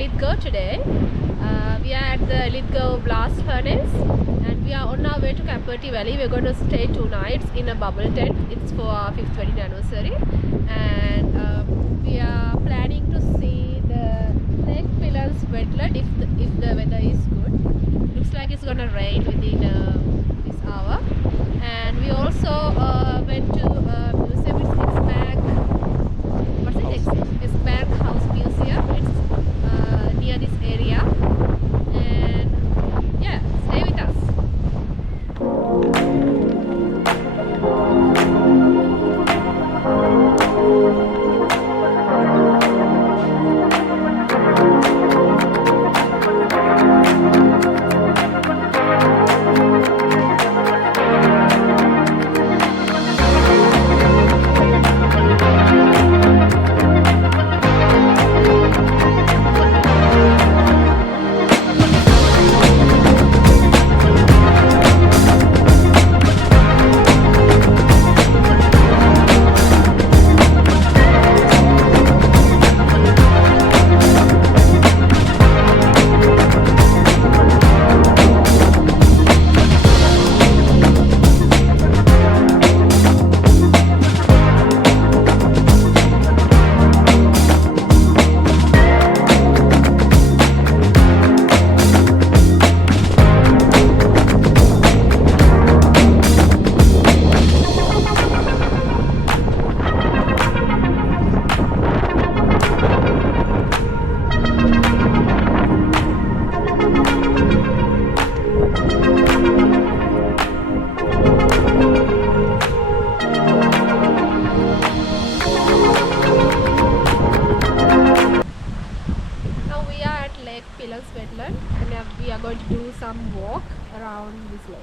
Lithgow today. We are at the Lithgow Blast Furnace and we are on our way to Capertee Valley. We're going to stay 2 nights in a Bubbletent. It's for our 5th wedding anniversary, and we are planning to see the Lake Pillans Wetland if the weather is good. Looks like it's gonna rain within this hour. And we also went to museum. It's Eskbank House Museum. It's near this area. And yeah, stay with us. Pillans Wetland, and we are going to do some walk around this lake.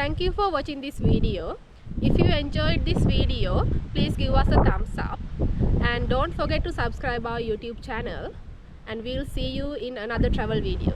thank you for watching this video. If you enjoyed this video, please give us a thumbs up and don't forget to subscribe our YouTube channel, and we'll see you in another travel video.